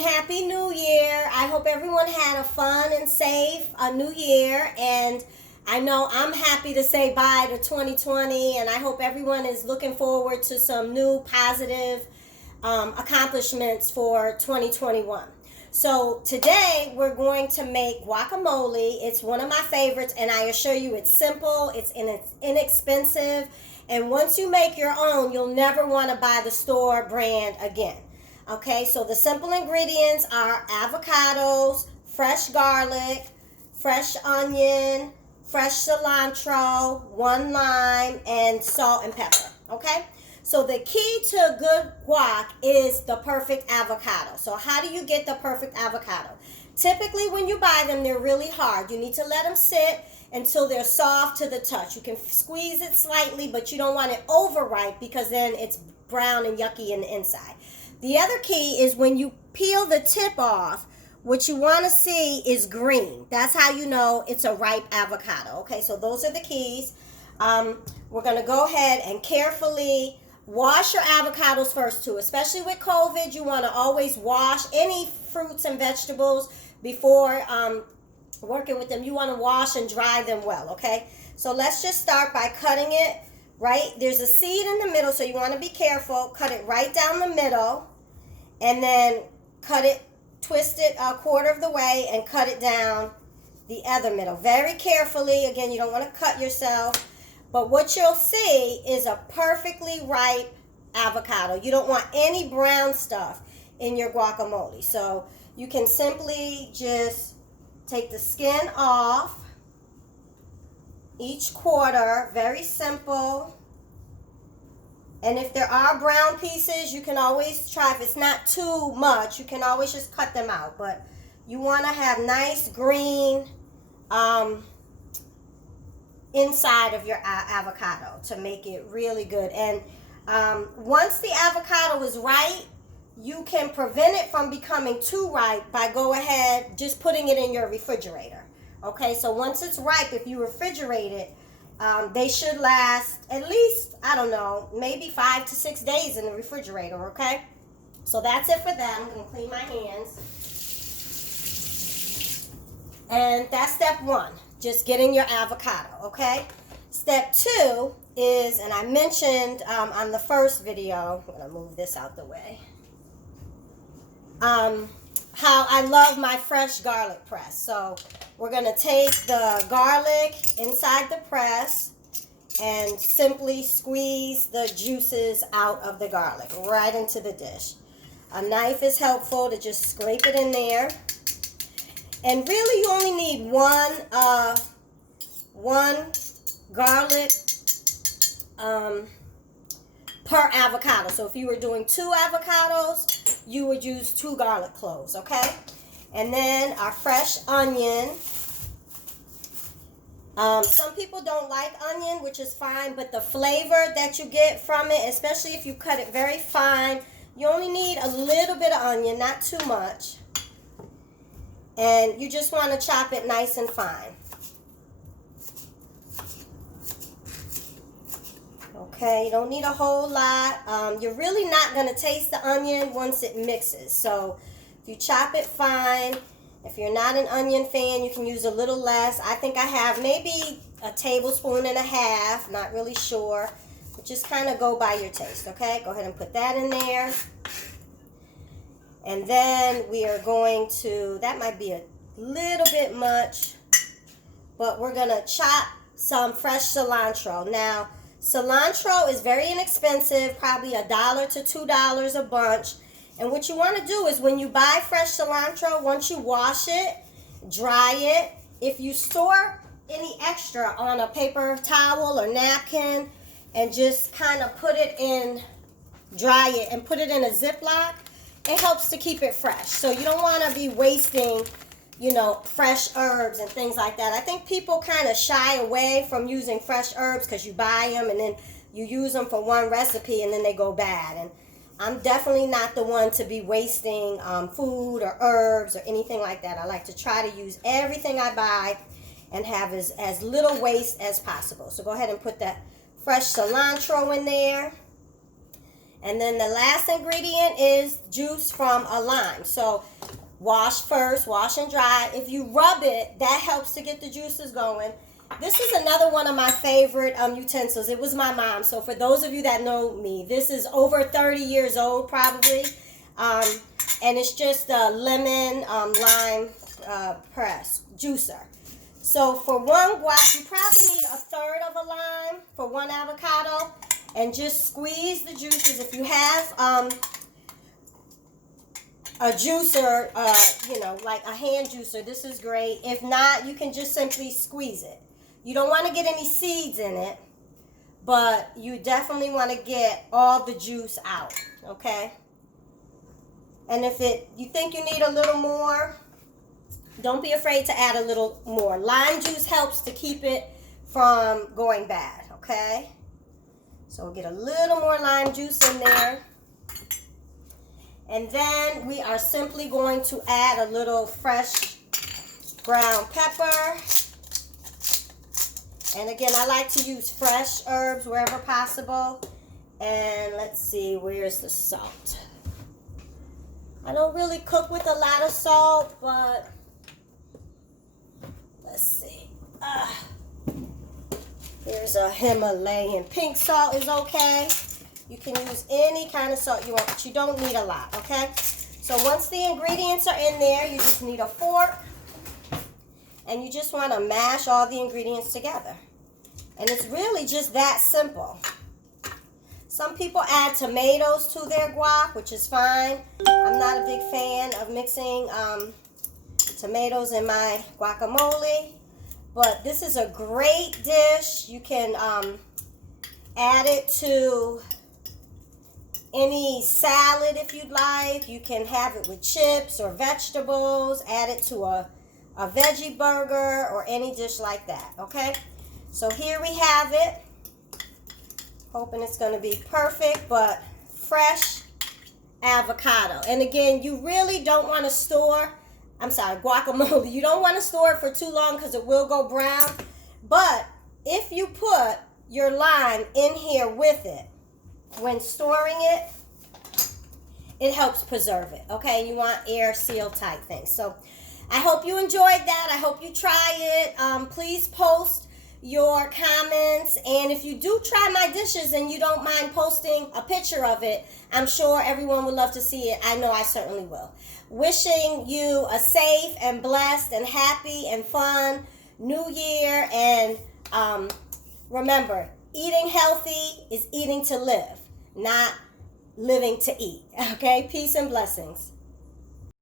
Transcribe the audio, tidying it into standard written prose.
and Happy New Year. I hope everyone had a fun and safe New Year. And I know I'm happy to say bye to 2020. And I hope everyone is looking forward to some new positive accomplishments for 2021. So today we're going to make guacamole. It's one of my favorites, and I assure you it's simple, it's inexpensive, and once you make your own, you'll never want to buy the store brand again. Okay, so the simple ingredients are avocados, fresh garlic, fresh onion, fresh cilantro, 1 lime, and salt and pepper. Okay, so the key to good guac is the perfect avocado. So how do you get the perfect avocado? Typically when you buy them, they're really hard. You need to let them sit until they're soft to the touch. You can squeeze it slightly, but you don't want it overripe because then it's brown and yucky in the inside. The other key is when you peel the tip off, what you want to see is green. That's how you know it's a ripe avocado. Okay, so those are the keys. We're going to go ahead and carefully wash your avocados first too. Especially with COVID, you want to always wash any fruits and vegetables before working with them. You want to wash and dry them well, okay? So let's just start by cutting it right. There's a seed in the middle, so you want to be careful. Cut it right down the middle, and then cut it, twist it a quarter of the way, and cut it down the other middle. Very carefully. Again, you don't want to cut yourself. But what you'll see is a perfectly ripe avocado. You don't want any brown stuff in your guacamole. So you can simply just take the skin off each quarter. Very simple. And if there are brown pieces, you can always try. If it's not too much, you can always just cut them out. But you want to have nice green inside of your avocado to make it really good. And once the avocado is right, you can prevent it from becoming too ripe by go ahead just putting it in your refrigerator. Okay, so once it's ripe, if you refrigerate it, they should last at least, I don't know, maybe 5 to 6 days in the refrigerator, okay? So that's it for that. I'm going to clean my hands. And that's step 1, just getting your avocado, okay? Step 2 is, and I mentioned on the first video, I'm going to move this out the way, how I love my fresh garlic press. So we're going to take the garlic inside the press and simply squeeze the juices out of the garlic right into the dish. A knife is helpful to just scrape it in there. And really you only need one garlic per avocado. So if you were doing 2 avocados, you would use 2 garlic cloves, okay? And then our fresh onion. Some people don't like onion, which is fine, but the flavor that you get from it, especially if you cut it very fine, you only need a little bit of onion, not too much. And you just want to chop it nice and fine. Okay, you don't need a whole lot. You're really not going to taste the onion once it mixes. So if you chop it fine, if you're not an onion fan, you can use a little less. I think I have maybe a tablespoon and a half, not really sure. But just kind of go by your taste, okay? Go ahead and put that in there. And then we are going to, that might be a little bit much, but we're going to chop some fresh cilantro. Now, cilantro is very inexpensive, probably $1 to $2 a bunch. And what you want to do is when you buy fresh cilantro, once you wash it, dry it, if you store any extra on a paper towel or napkin and just kind of put it in, dry it and put it in a Ziploc, it helps to keep it fresh. So you don't want to be wasting, you know, fresh herbs and things like that. I think people kind of shy away from using fresh herbs because you buy them and then you use them for one recipe and then they go bad. And I'm definitely not the one to be wasting food or herbs or anything like that. I like to try to use everything I buy and have as little waste as possible. So go ahead and put that fresh cilantro in there. And then the last ingredient is juice from a lime. So wash first, wash and dry. If you rub it, that helps to get the juices going. This is another one of my favorite utensils. It was my mom. So for those of you that know me, this is over 30 years old probably. And it's just a lemon lime press juicer. So for one guac, you probably need a third of a lime for one avocado. And just squeeze the juices. If you have a juicer, like a hand juicer, this is great. If not, you can just simply squeeze it. You don't want to get any seeds in it, but you definitely want to get all the juice out, okay? And if you think you need a little more, don't be afraid to add a little more. Lime juice helps to keep it from going bad, okay? So we'll get a little more lime juice in there. And then we are simply going to add a little fresh ground pepper. And again, I like to use fresh herbs wherever possible. And let's see, where's the salt? I don't really cook with a lot of salt, but let's see. Here's a Himalayan pink salt is okay. You can use any kind of salt you want, but you don't need a lot, okay? So once the ingredients are in there, you just need a fork. And you just want to mash all the ingredients together. And it's really just that simple. Some people add tomatoes to their guac, which is fine. I'm not a big fan of mixing tomatoes in my guacamole. But this is a great dish. You can add it to any salad if you'd like. You can have it with chips or vegetables. Add it to a veggie burger or any dish like that, okay? So here we have it. Hoping it's going to be perfect, but fresh avocado. And again, you really don't want to store, guacamole. You don't want to store it for too long because it will go brown. But if you put your lime in here with it, when storing it, it helps preserve it, okay? You want air seal tight things. So I hope you enjoyed that. I hope you try it. Please post your comments, and if you do try my dishes and you don't mind posting a picture of it, I'm sure everyone would love to see it. I know I certainly will. Wishing you a safe and blessed and happy and fun new year, and remember, eating healthy is eating to live, not living to eat. Okay? Peace and blessings.